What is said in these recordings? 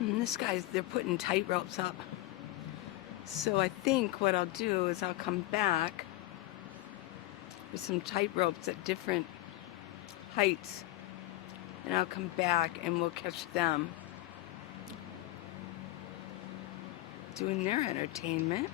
And this guy's, they're putting tight ropes up. So I think what I'll do is I'll come back with some tight ropes at different heights. And I'll come back and we'll catch them doing their entertainment.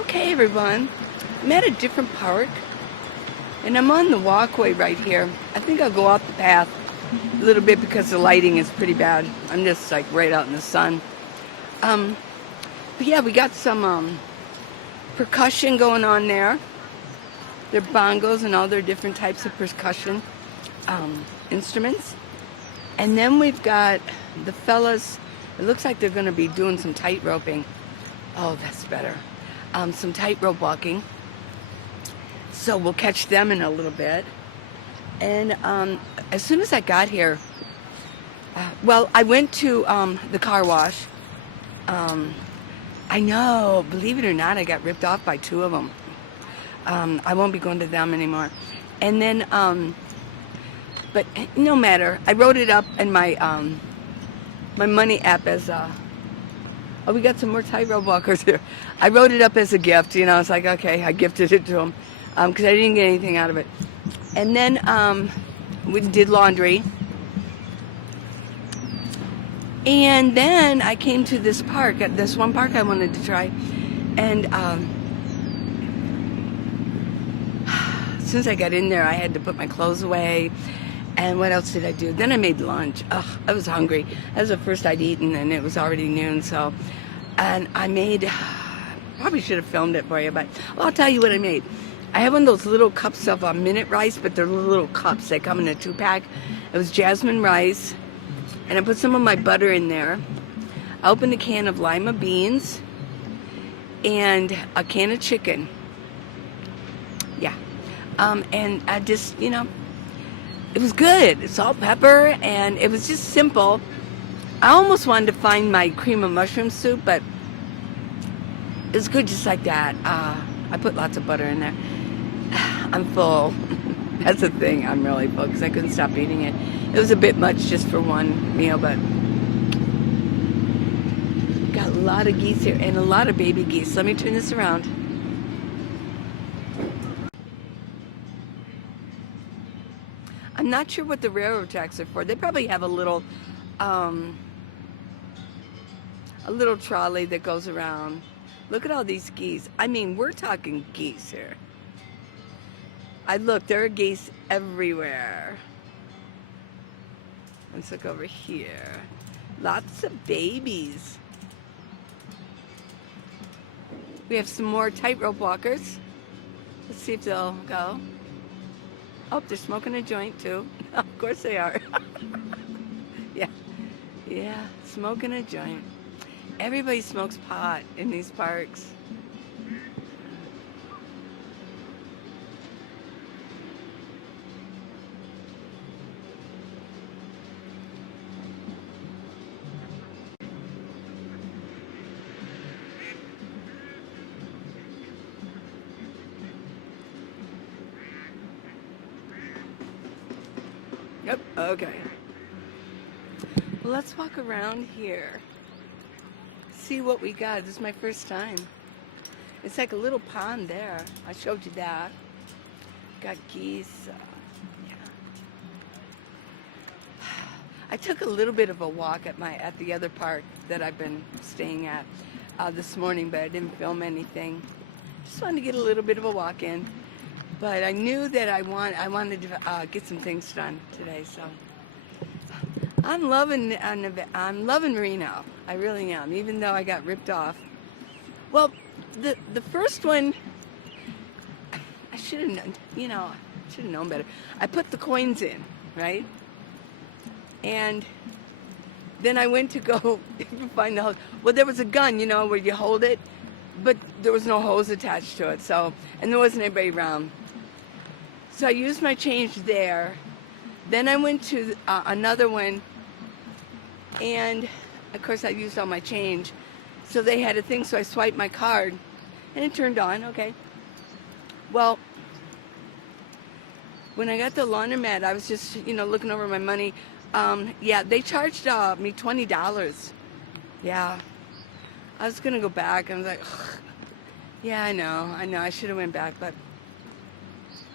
Okay, everyone, I'm at a different park, and I'm on the walkway right here. I think I'll go off the path a little bit because the lighting is pretty bad. I'm just like right out in the sun. But yeah, we got some percussion going on there. They're bongos and all their different types of percussion instruments. And then we've got the fellas, it looks like they're going to be doing some tight roping. Oh, that's better. Some tightrope walking. So we'll catch them in a little bit. And as soon as I got here, well, I went to the car wash. I know, believe it or not, I got ripped off by two of them. I won't be going to them anymore. And then, but no matter, I wrote it up in my my money app as oh, we got some more tightrope walkers here. I wrote it up as a gift, you know. It's like, okay, I gifted it to them because I didn't get anything out of it. And then we did laundry. And then I came to this park, this one park I wanted to try. And as soon as I got in there, I had to put my clothes away. And what else did I do? Then I made lunch. Ugh, I was hungry. That was the first I'd eaten, and it was already noon. So, and I made, probably should have filmed it for you, but well, I'll tell you what I made. I have one of those little cups of minute rice, but they're little cups. They come in a 2-pack. It was jasmine rice, and I put some of my butter in there. I opened a can of lima beans and a can of chicken. Yeah, and I just, you know. It was good, salt, pepper, and it was just simple. I almost wanted to find my cream of mushroom soup, but it was good just like that. I put lots of butter in there. I'm full. That's the thing, I'm really full because I couldn't stop eating it. It was a bit much just for one meal, but got a lot of geese here and a lot of baby geese. Let me turn this around. I'm not sure what the railroad tracks are for. They probably have a little trolley that goes around. Look at all these geese. I mean, we're talking geese here. Look, there are geese everywhere. Let's look over here. Lots of babies. We have some more tightrope walkers. Let's see if they'll go. Oh, they're smoking a joint too. Of course they are. Yeah, smoking a joint. Everybody smokes pot in these parks. Yep, okay. Well, let's walk around here. See what we got. This is my first time. It's like a little pond there. I showed you that. Got geese. Yeah. I took a little bit of a walk at the other park that I've been staying at this morning, but I didn't film anything. Just wanted to get a little bit of a walk in. But I knew that I wanted to get some things done today, so I'm loving Reno. I really am, even though I got ripped off. Well, the first one, I should have known, should have known better. I put the coins in, right? And then I went to go find the hose. Well, there was a gun, where you hold it, but there was no hose attached to it, and there wasn't anybody around. So I used my change there. Then I went to another one, and of course I used all my change. So they had a thing, so I swiped my card, and it turned on, okay. Well, when I got the laundromat, I was just, looking over my money. Yeah, they charged me $20. Yeah, I was gonna go back. I was like, ugh. Yeah, I know, I should have went back, but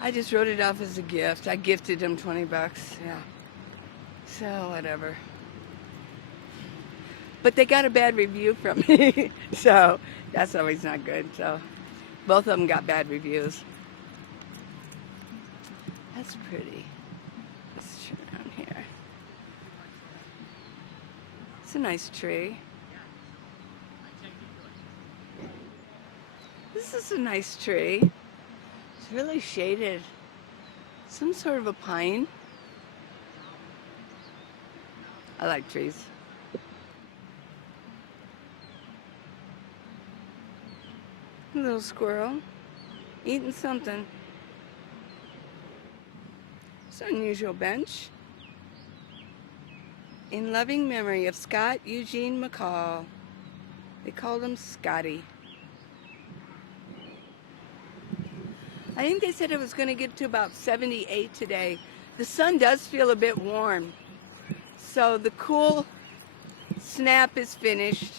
I just wrote it off as a gift. I gifted them $20, yeah. So, whatever. But they got a bad review from me, so that's always not good. So, both of them got bad reviews. That's pretty. Let's turn around here. It's a nice tree. This is a nice tree. It's really shaded. Some sort of a pine. I like trees. A little squirrel eating something. It's an unusual bench. In loving memory of Scott Eugene McCall. They called him Scotty. I think they said it was going to get to about 78 today. The sun does feel a bit warm. So the cool snap is finished.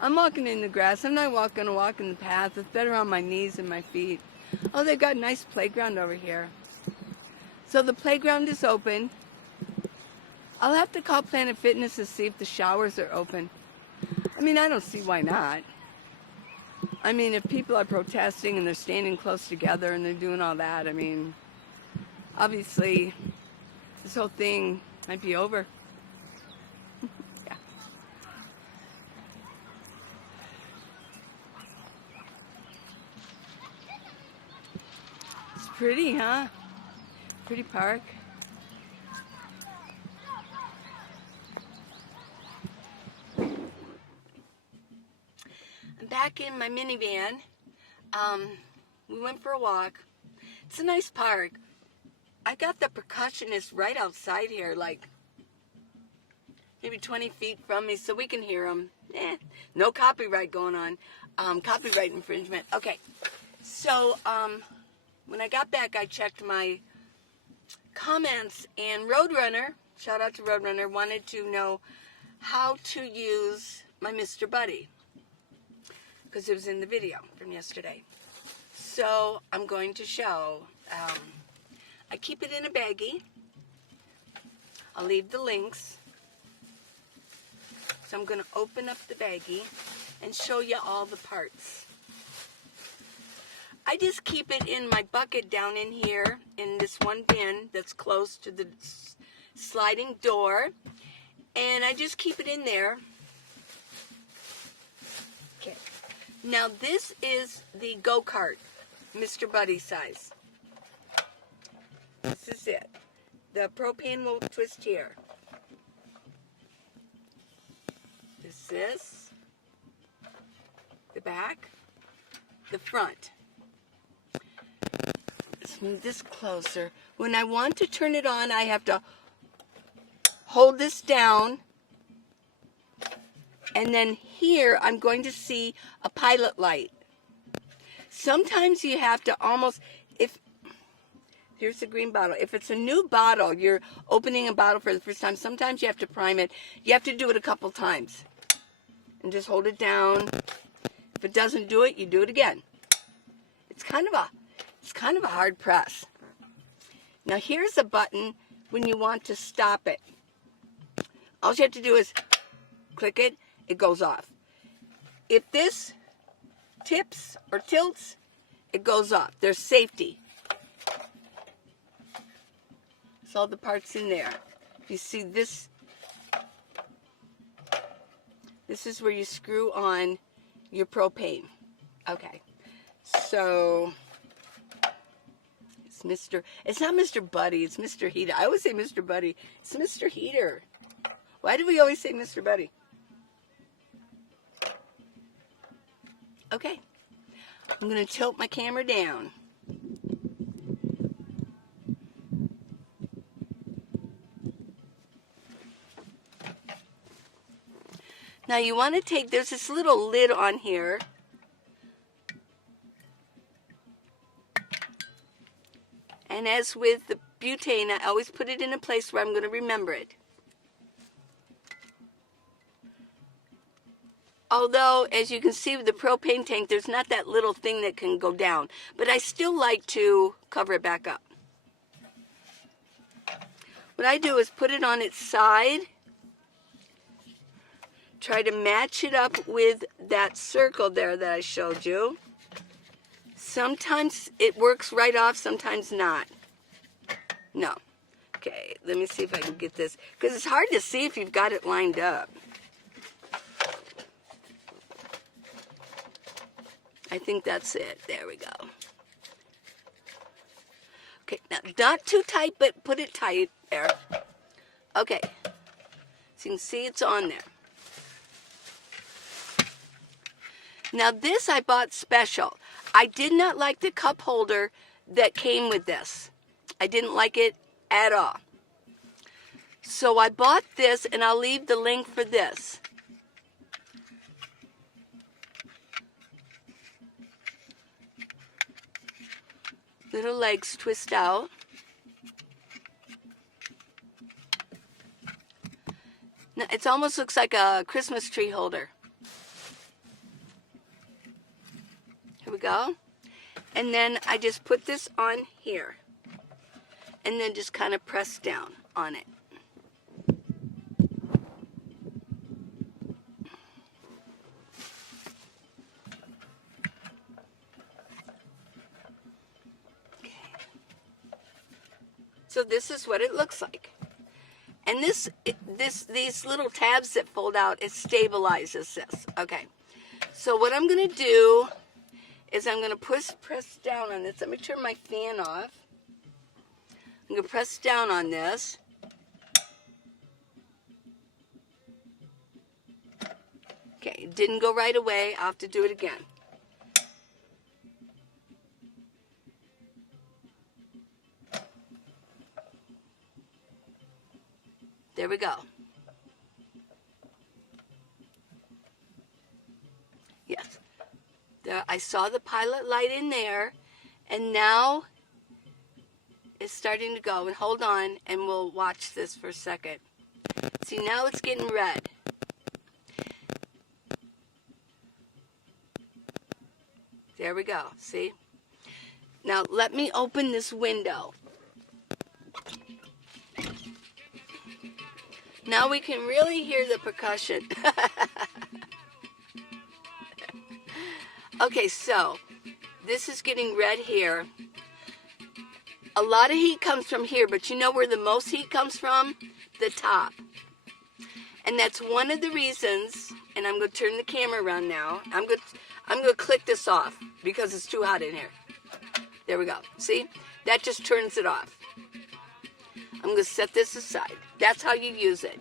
I'm walking in the grass. I'm not going to walk in the path. It's better on my knees and my feet. Oh, they've got a nice playground over here. So the playground is open. I'll have to call Planet Fitness to see if the showers are open. I mean, I don't see why not. I mean, if people are protesting and they're standing close together and they're doing all that, I mean, obviously, this whole thing might be over. Yeah. It's pretty, huh? Pretty park. I'm back in my minivan. We went for a walk. It's a nice park. I got the percussionist right outside here, like maybe 20 feet from me, so we can hear him. No copyright going on. Copyright infringement. Okay. So, when I got back, I checked my comments, and Roadrunner, shout out to Roadrunner, wanted to know how to use my Mr. Buddy, because it was in the video from yesterday. So I'm going to show. I keep it in a baggie. I'll leave the links. So I'm going to open up the baggie and show you all the parts. I just keep it in my bucket down in here in this one bin that's close to the sliding door. And I just keep it in there. Okay. Now this is the go-kart, Mr. Buddy size. This is it. The propane will twist here. This is the back, the front. Let's move this closer. When I want to turn it on, I have to hold this down, and then here I'm going to see a pilot light. Sometimes you have to almost, here's the green bottle. If it's a new bottle, you're opening a bottle for the first time, sometimes you have to prime it. You have to do it a couple times. And just hold it down. If it doesn't do it, you do it again. It's kind of a hard press. Now here's a button when you want to stop it. All you have to do is click it, it goes off. If this tips or tilts, it goes off. There's safety. It's all the parts in there. You see this? This is where you screw on your propane. Okay. So it's not Mr. Buddy, it's Mr. Heater. I always say Mr. Buddy. It's Mr. Heater. Why do we always say Mr. Buddy? Okay. I'm going to tilt my camera down. Now you want to take, there's this little lid on here. And as with the butane, I always put it in a place where I'm going to remember it. Although, as you can see with the propane tank, there's not that little thing that can go down. But I still like to cover it back up. What I do is put it on its side. Try to match it up with that circle there that I showed you. Sometimes it works right off, sometimes not. No. Okay, let me see if I can get this. Because it's hard to see if you've got it lined up. I think that's it. There we go. Okay, now not too tight, but put it tight there. Okay. So you can see it's on there. Now this I bought special. I did not like the cup holder that came with this. I didn't like it at all. So I bought this, and I'll leave the link for this. Little legs twist out. Now, it almost looks like a Christmas tree holder. Here we go. And then I just put this on here. And then just kind of press down on it. Okay. So this is what it looks like. And these little tabs that fold out, it stabilizes this. Okay. So what I'm going to do is I'm going to press down on this. Let me turn my fan off. I'm going to press down on this. Okay, it didn't go right away. I'll have to do it again. There we go. Yes. There, I saw the pilot light in there, and now it's starting to go. And hold on, and we'll watch this for a second. See, now it's getting red. There we go. See? Now let me open this window. Now we can really hear the percussion. Okay, so this is getting red here. A lot of heat comes from here, but you know where the most heat comes from? The top. And that's one of the reasons, and I'm going to turn the camera around now. I'm going to click this off because it's too hot in here. There we go. See? That just turns it off. I'm going to set this aside. That's how you use it.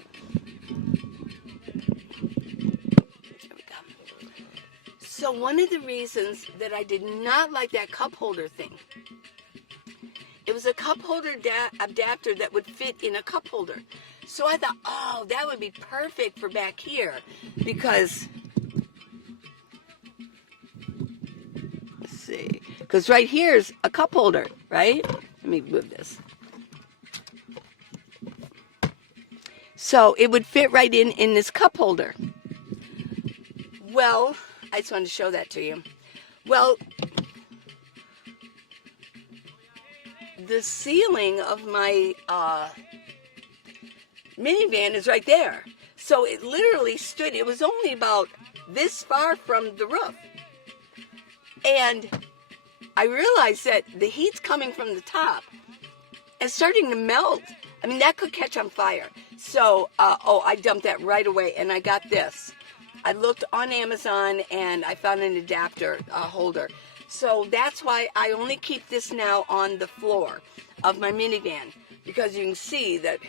There we go. So one of the reasons that I did not like that cup holder thing, it was a cup holder adapter that would fit in a cup holder. So I thought, oh, that would be perfect for back here because, let's see, because right here's a cup holder, right? Let me move this. So it would fit right in this cup holder. Well, I just wanted to show that to you. Well, the ceiling of my minivan is right there. So it literally stood, it was only about this far from the roof. And I realized that the heat's coming from the top and starting to melt. I mean, that could catch on fire. So, I dumped that right away, and I got this. I looked on Amazon, and I found an adapter holder. So that's why I only keep this now on the floor of my minivan, because you can see that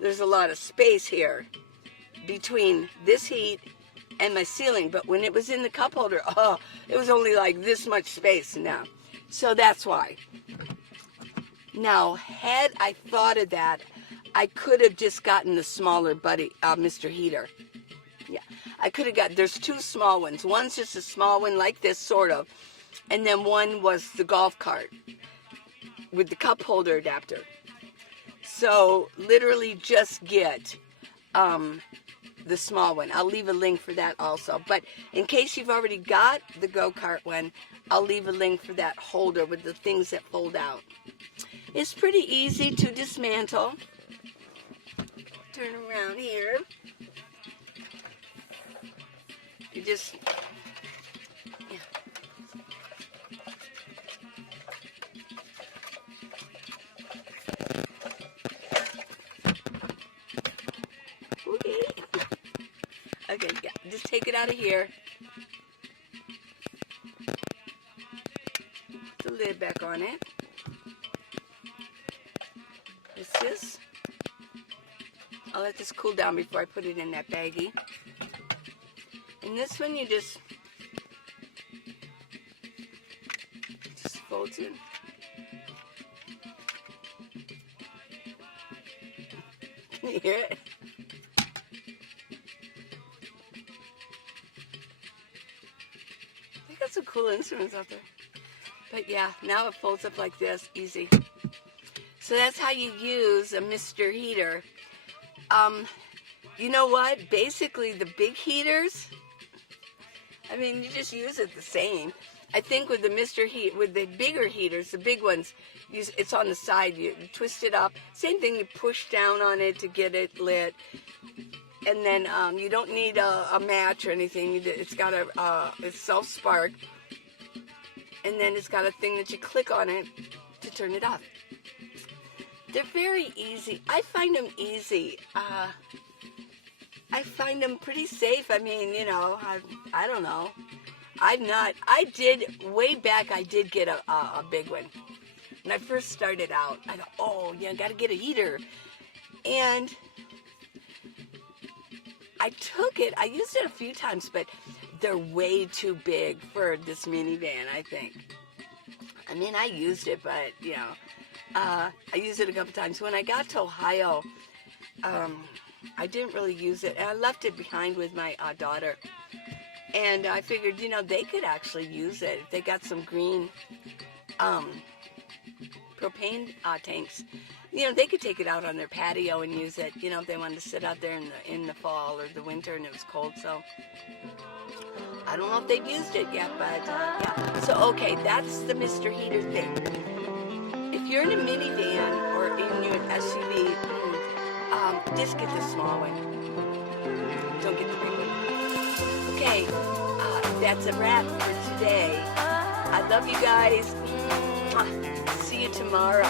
there's a lot of space here between this heat and my ceiling. But when it was in the cup holder, it was only like this much space now. So that's why. Now, had I thought of that, I could have just gotten the smaller Mr. Heater. Yeah, I could have there's two small ones. One's just a small one like this, sort of. And then one was the golf cart with the cup holder adapter. So literally just get the small one. I'll leave a link for that also. But in case you've already got the go-kart one, I'll leave a link for that holder with the things that fold out. It's pretty easy to dismantle. Turn around here. You just... Okay, yeah, just take it out of here. Put the lid back on it. I'll let this cool down before I put it in that baggie. And this one you just fold it. Can you hear it? They got some cool instruments out there. But yeah, now it folds up like this, easy. So that's how you use a Mr. Heater. You know what? Basically, the big heaters, I mean, you just use it the same. I think with the with the bigger heaters, the big ones, it's on the side. You twist it up. Same thing. You push down on it to get it lit. And then you don't need a match or anything. It's got it's self-spark. And then it's got a thing that you click on it to turn it off. They're very easy. I find them easy. I find them pretty safe. I mean, you know, I don't know. Way back, I did get a big one. When I first started out, I thought, oh, yeah, got to get a heater. And I took it. I used it a few times, but they're way too big for this minivan, I think. I mean, I used it, but, you know, I used it a couple times. When I got to Ohio, I didn't really use it. And I left it behind with my daughter. And I figured, you know, they could actually use it. If they got some green propane tanks, you know, they could take it out on their patio and use it, you know, if they wanted to sit out there in the fall or the winter and it was cold. So I don't know if they've used it yet, but yeah. So, okay, that's the Mr. Heater thing. If you're in a minivan or in your SUV, just get the small one. Don't get the big one. Okay, that's a wrap for today. I love you guys. See you tomorrow.